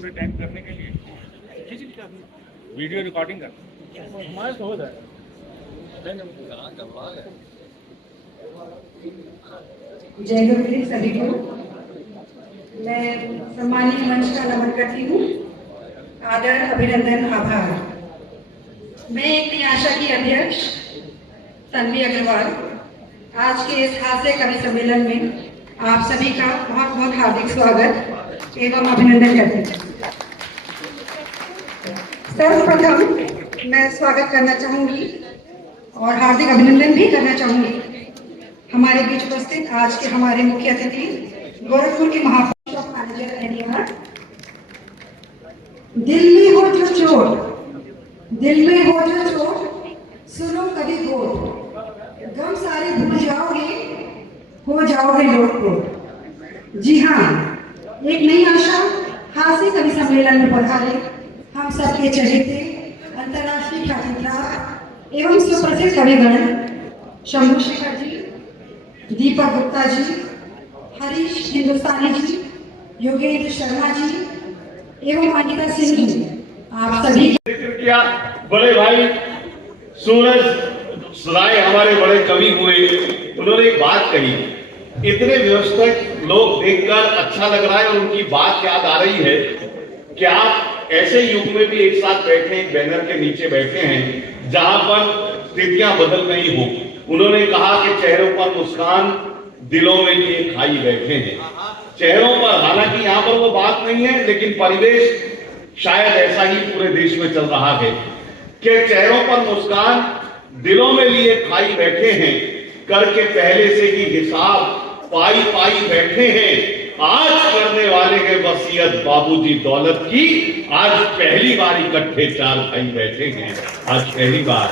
पूरे टाइम करने के लिए वीडियो रिकॉर्डिंग कर हमारे तो हो जाएगा। जय गुरुदेव सभी को। मैं सम्मानित मंच का नमन करती हूँ। आदर, अभिनंदन, आभार। मैं एक निराशा की अध्यक्ष तन्वी अग्रवाल आज के इस हास्य कवि सम्मेलन में आप सभी का बहुत बहुत हार्दिक स्वागत एवं अभिनंदन करती हूँ। सर्वप्रथम मैं स्वागत करना चाहूंगी और हार्दिक अभिनंदन भी करना चाहूंगी हमारे बीच उपस्थित आज के हमारे मुख्य अतिथि गोरखपुर के महापौर मैनेजर एनईआर। दिल में हो जो चोट, दिल में हो जो चोट, सुनो कभी बोल, गम सारे भूल जाओगे, हो जाओगे लोटपोट। जी हाँ, एक नई आशा हास्य कवि सम्मेलन में पधारे हम सबके चहेते अंतर्राष्ट्रीय ख्याति प्राप्त एवं सुप्रसिद्ध कविगण शंभू शेखर जी, दीपक गुप्ता जी, हरीश हिंदुस्तानी जी, योगेंद्र शर्मा जी एवं अनिता सिंह जी, आप सभी किया। बड़े भाई सूरज राय हमारे बड़े कवि हुए, उन्होंने एक बात कही, इतने व्यवस्थित लोग देखकर अच्छा लग रहा है और उनकी बात याद आ रही है कि आप ऐसे युग में भी एक साथ बैठे, एक बैनर के नीचे बैठे हैं जहां पर स्थितियां बदल रही हो। उन्होंने कहा कि चेहरों पर मुस्कान, दिलों में लिए खाई बैठे हैं। चेहरों पर, हालांकि यहाँ पर वो बात नहीं है, लेकिन परिवेश शायद ऐसा ही पूरे देश में चल रहा है कि चेहरों पर मुस्कान, दिलों में लिए खाई बैठे हैं, करके पहले से ही हिसाब पाई पाई बैठे हैं। आज करने वाले के वसीयत बाबूजी दौलत की, आज पहली बार इकट्ठे चार भाई बैठे हैं, आज पहली बार।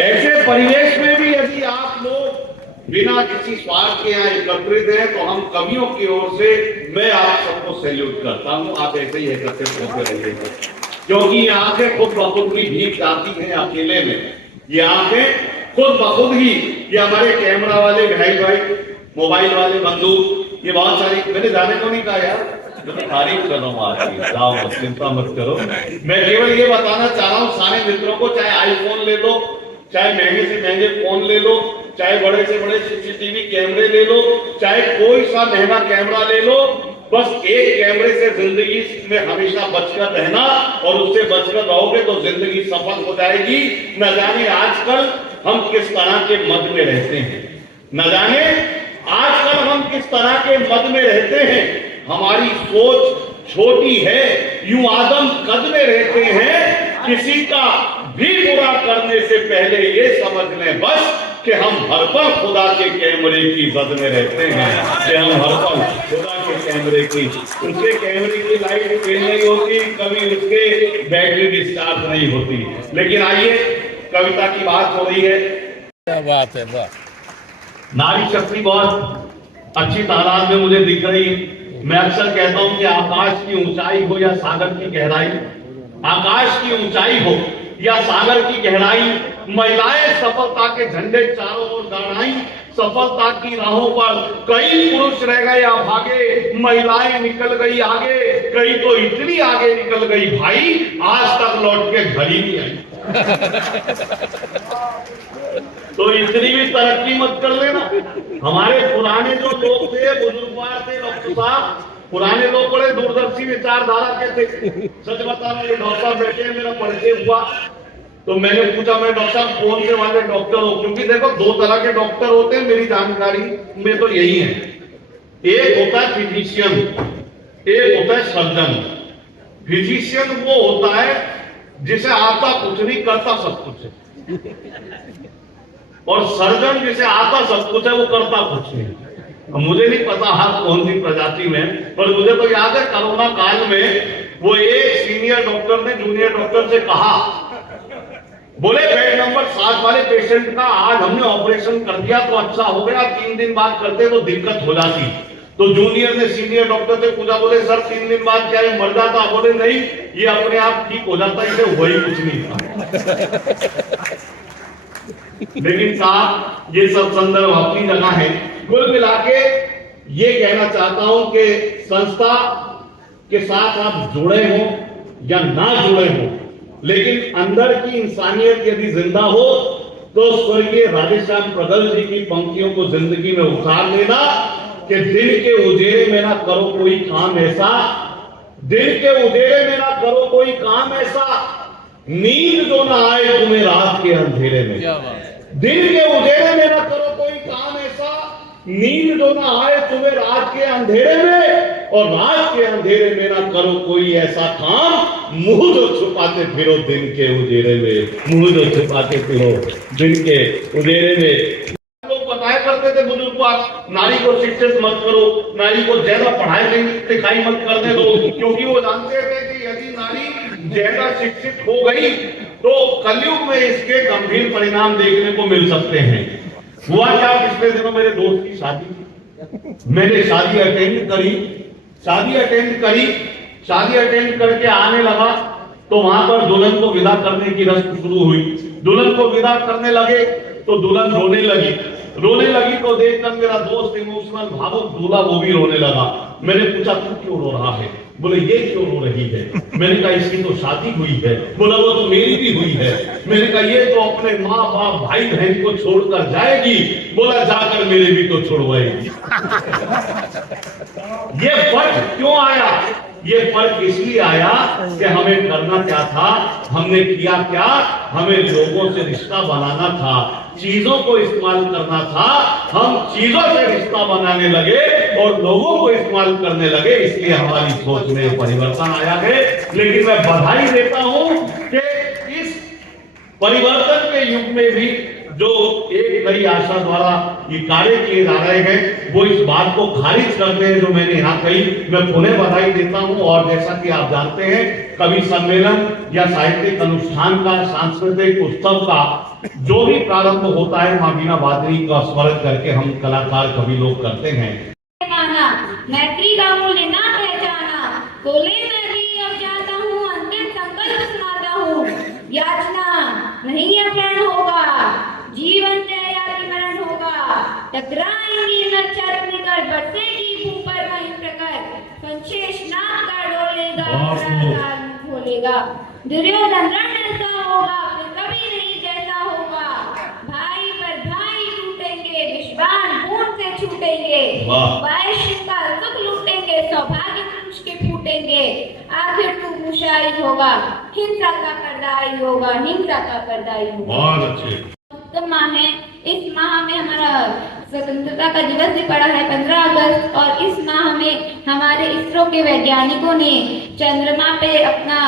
ऐसे परिवेश में भी यदि आप लोग बिना किसी स्वार्थ के यहाँ एकत्रित हैं तो हम कवियों की ओर से मैं आप सबको सैल्यूट करता हूँ। आप ऐसे ही एकत्रित होते रहिएगा, क्योंकि ये आंखें खुद ब खुद ही भीग जाती हैं अकेले में। ये आंखें खुद ब खुद ही, ये हमारे कैमरा वाले भाई, मोबाइल वाले बंधु, ये बहुत सारी, मैंने जाने को नहीं कहा यार, तो तारीफ कर रहा हूँ आपकी, जाओ चिंता मत करो। मैं केवल ये बताना चाह रहा हूँ सारे मित्रों को, चाहे आईफोन ले लो, चाहे महंगे से महंगे फोन ले लो, चाहे बड़े से बड़े सीसीटीवी कैमरे ले लो, चाहे कोई सा महंगा कैमरा ले लो, बस एक कैमरे से जिंदगी में हमेशा बचकर रहना, और उससे बचकर रहोगे तो जिंदगी सफल हो जाएगी। न जाने आजकल हम किस तरह के मद में रहते हैं, न जाने आजकल हम किस तरह के मद में रहते हैं। हमारी सोच छोटी है, यूं आदम कद में रहते हैं, किसी का भी बुरा करने से पहले ये समझ लें बस कि हम हर पल खुदा के कैमरे की जद में रहते हैं, कि हम हर पल खुदा के कैमरे की, उसके कैमरे की लाइट फेल नहीं होती, कभी उसके बैटरी डिस्चार्ज नहीं होती। लेकिन आइए, कविता की बात हो रही है। क्या बात है, वाह। नारी शक्ति बहुत अच्छी तादाद में मुझे दिख रही है। मैं अक्सर कहता हूं कि आकाश की ऊंचाई हो या सागर की गहराई, आकाश की ऊंचाई हो या सागर की गहराई, महिलाएं सफलता के झंडे चारों ओर गड़ाई। सफलता की राहों पर कई पुरुष रह गए अभागे, महिलाएं निकल गई आगे, कई तो इतनी आगे निकल गई भाई, आज तक लौट के घर ही नहीं आई। तो इतनी भी तरक्की मत कर लेना। हमारे पुराने जो लोग थे, बुजुर्गवार थे, डॉक्टर साहब, पुराने लोग बड़े दूरदर्शी विचारधारा के थे। सच बता रहे, डॉक्टर साहब बैठे, मेरा परिचय हुआ तो मैंने पूछा, मैं डॉक्टर साहब कौन से वाले डॉक्टर हो? क्योंकि देखो दो तरह के डॉक्टर होते हैं मेरी जानकारी में तो यही है, एक होता है फिजिशियन, एक होता है सर्जन। फिजिशियन वो होता है जिसे आता कुछ नहीं, करता सब कुछ है, और सर्जन जिसे आता सब कुछ है, वो करता कुछ नहीं। मुझे नहीं पता हाथ कौन सी प्रजाति में, पर मुझे तो याद है कोरोना काल में वो एक सीनियर डॉक्टर ने जूनियर डॉक्टर से कहा, बोले बेड नंबर 7 वाले पेशेंट का आज हमने ऑपरेशन कर दिया तो अच्छा हो गया, 3 दिन बाद करते तो दिक्कत हो जाती। तो जूनियर ने सीनियर डॉक्टर से पूछा, बोले सर 3 दिन बाद क्या ये मर जाता? बोले नहीं, ये अपने आप ठीक हो जाता, इसे वही कुछ नहीं था। लेकिन साहब ये सब संदर्भ अपनी जगह है। कुल मिला के ये कहना चाहता हूं कि संस्था के साथ आप जुड़े हो या ना जुड़े हो, लेकिन अंदर की इंसानियत यदि जिंदा हो तो स्वर्गीय राधेश्याम प्रगल जी की पंक्तियों को जिंदगी में उतार लेना कि दिन के उजेरे में ना करो कोई काम ऐसा, दिन के उजेरे में ना करो कोई काम ऐसा, नींद जो ना आए तुम्हें रात के अंधेरे में। दिन के उजेरे में ना करो कोई काम ऐसा, नींद जो ना आए तुम्हें रात के अंधेरे में, और रात के अंधेरे में ना करो कोई ऐसा काम, मुंह जो छुपाते फिरो दिन के उजेरे में, मुंह जो छुपाते फिरो दिन के उजेरे में। लोग बताया करते थे बुजुर्ग को, आप नारी को शिक्षित मत करो, नारी को ज्यादा पढ़ाई लिखाई मत करने दो, क्योंकि वो जानते थे कि यदि नारी ज्यादा शिक्षित हो गई तो कलयुग में इसके गंभीर परिणाम देखने को मिल सकते हैं। हुआ क्या, पिछले दिनों मेरे दोस्त की शादी थी, मैंने शादी अटेंड करके आने लगा तो वहां पर दुल्हन को विदा करने की रस्म शुरू हुई। दुल्हन को विदा करने लगे तो दुल्हन रोने लगी तो देखकर मेरा दोस्त इमोशनल भावुक दूल्हा वो भी रोने लगा। मैंने पूछा तू क्यों रो रहा है? बोले ये क्यों रो रही है? मैंने कहा इसकी तो शादी हुई है। बोला वो तो मेरी भी हुई है। मैंने कहा ये तो अपने माँ बाप भाई बहन को छोड़कर जाएगी। बोला जाकर मेरे भी तो छुड़वाएगी। ये फर्क क्यों आया? ये फर्क इसलिए आया कि हमें करना क्या था, हमने किया क्या, हमें लोगों से रिश्ता बनाना था, चीजों को इस्तेमाल करना था। हम चीजों से रिश्ता बनाने लगे और लोगों को इस्तेमाल करने लगे, इसलिए हमारी सोच में परिवर्तन आया है। लेकिन मैं बधाई देता हूं कि इस परिवर्तन के युग में भी जो एक नई आशा द्वारा ये कार्य किए जा रहे हैं वो इस बात को खारिज करते हैं जो मैंने यहाँ कही। मैं पुनः बधाई देता हूँ। और जैसा कि आप जानते हैं, कवि सम्मेलन या साहित्यिक अनुष्ठान का, सांस्कृतिक उत्सव का जो भी प्रारंभ होता है, माँ बीना वादनी का स्मरण करके हम कलाकार कवि लोग करते हैं। मैत्री का मूल्य ना पहचाना, बोले मैं भी अब जाता हूँ, अंतिम संकल्प सुनाता हूँ, याचना नहीं अपहरण होगा, जीवन जया की मरण होगा, टकराएंगी नक्षत्र निकट, बरसेगी भू पर वहीं प्रकट, संशेष नाग का डोलेगा, खोलेगा, दुर्योधन रण ऐसा होगा, फिर कभी नहीं जैसा होगा, भाई पर भाई टूटेंगे, विश्वान खून से छूटेंगे, वैश्य का सुख लूटेंगे, सौभाग्य पुरुष के फूटेंगे, आखिर तू मुशाही होगा, हिंसा का पर्दाई होगा, हिंसा का पर्दाई होगा। बहुत अच्छे। उत्तम माह है। इस माह में हमारा स्वतंत्रता का दिवस भी पड़ा है 15 अगस्त, और इस माह में हमारे इसरो के वैज्ञानिकों ने चंद्रमा पे अपना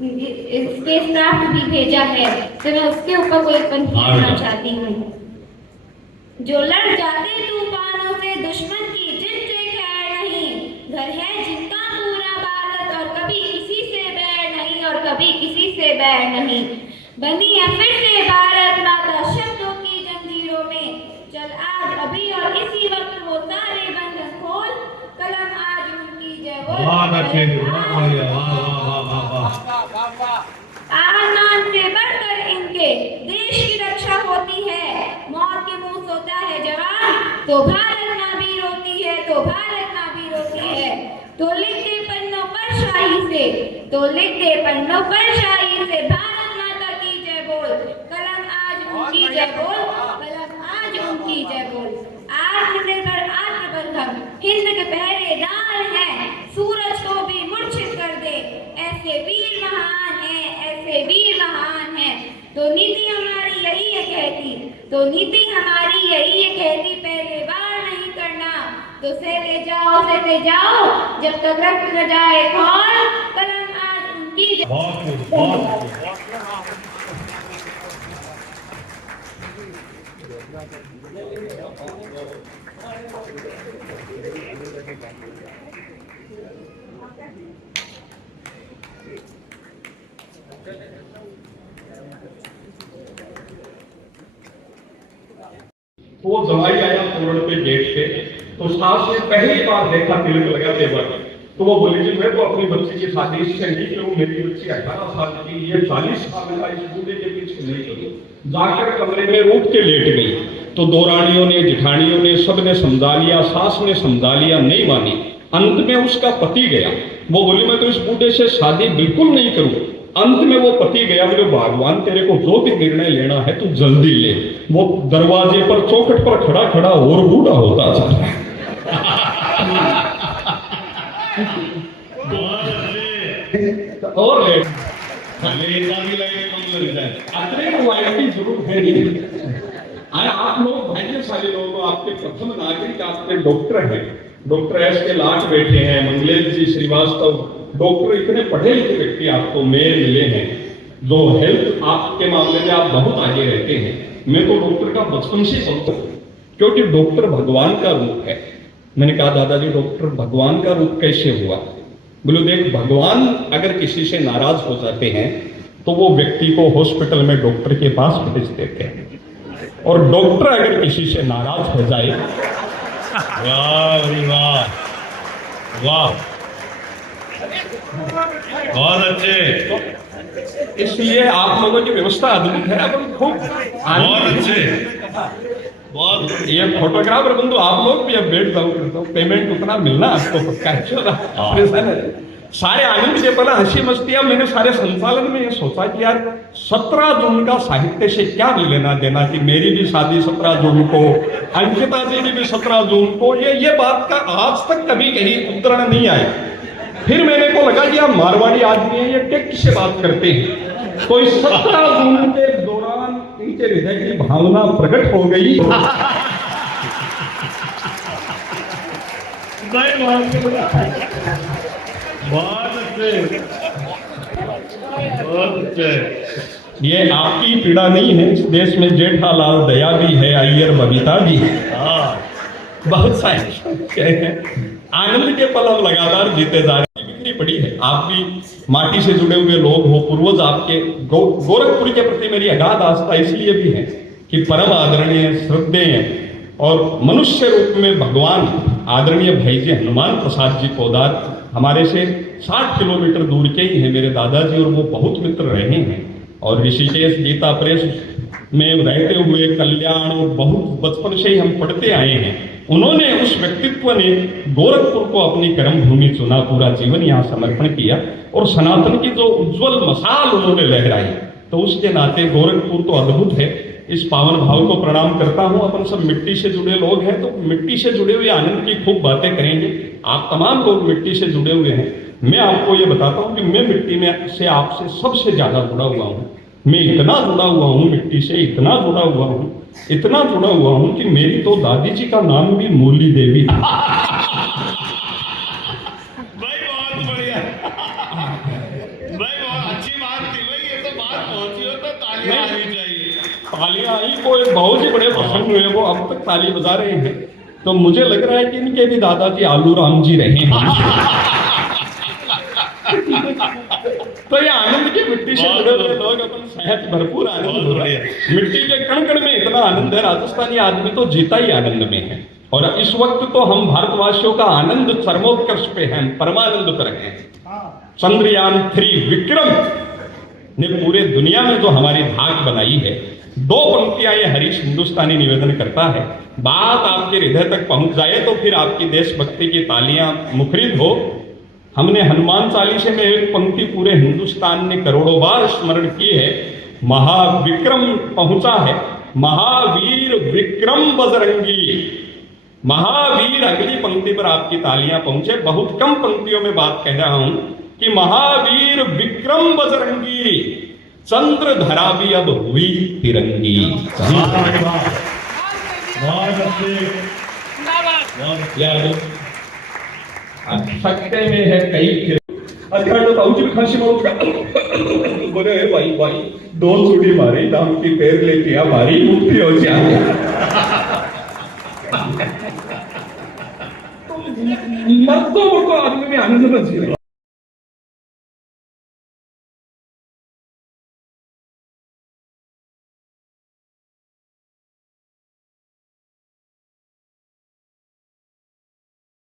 स्पेसक्राफ्ट भी भेजा है। तो मैं उसके ऊपर कोई पंक्ति कहना चाहती हूँ। जो लड़ जाते तूफानों से, दुश्मन की जिनसे खैर नहीं, घर है जिनका पूरा भारत, और कभी किसी से बैर नहीं, और कभी किसी से बैर नहीं, बनी है फिर से भारत माता शब्दों की जंजीरों में, चल आज अभी और इसी वक्त वो सारे बंधन खोल, कलम आज उनकी जय बोल। आसमान से बढ़कर इनके देश की रक्षा होती है, मौत के मुंह सोता है जवान, तो भारत माँ भी रोती है, तो भारत माँ भी रोती है, तो लिख दे पन्नों पर शाही से, तो लिख दे पन्नों पर शाही से, भारत माता की जय बोल, कलम आज उनकी जय बोल, कलम आज उनकी जय बोल। आत्मनिर्भर आत्मबंधन हिंद के पहरेदार हैं, सूरज को भी मूर्छित कर दे, ऐसे वीर महान हैं, ऐसे वीर महान हैं। तो नीति हमारी यही है कहती, तो नीति हमारी यही है कहती, पहले वार नहीं करना, तो सहते जाओ जब तक रक्त न जाए खौल, कलम आज उनकी जय। वो दवाई आया तोरण पे गेट पे, तो सास ने पहली बार देखा तिलक लगा तेवर, तो वो बोली जी मैं तो अपनी बच्ची की शादी इससे नहीं करूँ, मेरी बच्ची 18 साल की, ये 40 साल का, इस बूढ़े के पीछे नहीं करूँ। जाकर कमरे में उठ के लेट गई, तो दो रानियों ने, जिठानियों ने, सबने समझा लिया, सास ने समझा लिया, नहीं मानी। अंत में उसका पति गया, वो बोली मैं तो इस बूढ़े से शादी बिल्कुल नहीं करूं। अंत में वो पति गया, बोले भगवान तेरे को जो भी निर्णय लेना है तू जल्दी ले। वो दरवाजे पर चौखट पर खड़ा खड़ा और बूढ़ा होता चल रहा है। और ले रॉयल्टी जरूर है नहीं। आप लोग भाग्यशाली लोग हो, आपके प्रथम नागरिक आपके डॉक्टर हैं, डॉक्टर एस के लाट बैठे हैं, मंगलेश जी श्रीवास्तव, डॉक्टर इतने पढ़े लिखे व्यक्ति आपको मेल मिले हैं, जो हेल्थ आपके मामले में आप बहुत आगे रहते हैं। मैं तो डॉक्टर का बचपन से समझता हूँ, क्योंकि डॉक्टर भगवान का रूप है। मैंने कहा दादाजी डॉक्टर भगवान का रूप कैसे हुआ? बोले देख, भगवान अगर किसी से नाराज हो जाते हैं तो वो व्यक्ति को हॉस्पिटल में डॉक्टर के पास भेज देते हैं, और डॉक्टर अगर किसी से नाराज हो जाए, वाह वाह वाह, बहुत अच्छे। इसलिए आप लोगों की व्यवस्था अद्भुत है। अपन खूब बहुत अच्छे, बहुत ये फोटोग्राफर बंधु आप लोग भी अब बैठ जाओ, करता हूँ पेमेंट उतना मिलना आपको पक्का है। सारे आनंद के पला हंसी मस्तियां, मैंने सारे संचालन में ये सोचा कि यार 17 जून का साहित्य से क्या लेना देना, कि मेरी भी शादी 17 जून को, अंकिता जी की भी 17 जून को, ये बात का आज तक कभी कहीं उद्धरण नहीं आई। फिर मेरे को लगा कि आप मारवाड़ी आदमी हैं, ये टेक्ट से बात करते हैं, तो इस 17 जून के दौरान इनके हृदय की भावना प्रकट हो गई। बहुत अच्छे, बहुत अच्छे। ये आपकी पीड़ा नहीं है, इस देश में जेठालाल दया भी है, अय्यर बबीता भी है, बहुत सारे हैं। आनंद के पल हम लगातार जीते जा रहे हैं, बिखरी पड़ी है। आप भी माटी से जुड़े हुए लोग हो, पूर्वज आपके गोरखपुर के प्रति मेरी अगाध आस्था इसलिए भी है कि परम आदरणीय श्रद्धेय और मनुष्य रूप में भगवान आदरणीय भाई जी हनुमान प्रसाद जी पोदार हमारे से 60 किलोमीटर दूर के ही हैं मेरे दादाजी, और वो बहुत मित्र रहे हैं। और ऋषिकेश गीता प्रेस में रहते हुए कल्याण, और बहुत बचपन से ही हम पढ़ते आए हैं। उन्होंने, उस व्यक्तित्व ने गोरखपुर को अपनी कर्म भूमि चुना, पूरा जीवन यहाँ समर्पण किया, और सनातन की जो उज्जवल मशाल उन्होंने लहराई, तो उसके नाते गोरखपुर तो अद्भुत है। इस पावन भाव को प्रणाम करता हूँ। अपन सब मिट्टी से जुड़े लोग हैं, तो मिट्टी से जुड़े हुए आनंद की खूब बातें करेंगे। आप तमाम लोग मिट्टी से जुड़े हुए हैं। मैं आपको ये बताता हूँ कि मैं मिट्टी में से आपसे सबसे ज्यादा जुड़ा हुआ हूँ। मैं इतना जुड़ा हुआ हूँ मिट्टी से, इतना जुड़ा हुआ हूँ, इतना जुड़ा हुआ हूँ कि मेरी तो दादी जी का नाम भी मूली देवी। भाई बहुत बढ़िया भाई, बहुत अच्छी बात थी भाई। ये तो बात पहुंची हो तो तालियां आनी चाहिए। तालियां आई को एक बहुत ही बड़े प्रसंग हुए, वो अब तक ताली बजा रहे हैं। तो मुझे लग रहा है कि इनके भी दादाजी आलू राम जी रहे हैं। तो ये आनंद की मिट्टी से जुड़े हुए लोग अपन सहज भरपूर आनंद हो रहे हैं। मिट्टी के कण कण में इतना आनंद है, राजस्थानी आदमी तो जीता ही आनंद में है। और इस वक्त तो हम भारतवासियों का आनंद चरमोत्कर्ष पे है, परमानंद पर है। चंद्रयान 3 विक्रम ने पूरे दुनिया में जो हमारी धाक बनाई है, 2 पंक्तियां ये हरीश हिंदुस्तानी निवेदन करता है। बात आपके हृदय तक पहुंच जाए तो फिर आपकी देशभक्ति की तालियां मुखरित हो। हमने हनुमान चालीसे में एक पंक्ति पूरे हिंदुस्तान ने करोड़ों बार स्मरण की है, महाविक्रम पहुंचा है, महावीर विक्रम बजरंगी। महावीर अगली पंक्ति पर आपकी तालियां पहुंचे। बहुत कम पंक्तियों में बात कह रहा हूं कि महावीर विक्रम बजरंगी, चंद्र धरा भी अब हुई तिरंगी। सकते में है कई खांसी बोले भाई भाई 2 चूड़ी मारी, दाम की पैर लेके हमारी मुक्ति हो जाए। मर्दों को आदमी में आनंद मच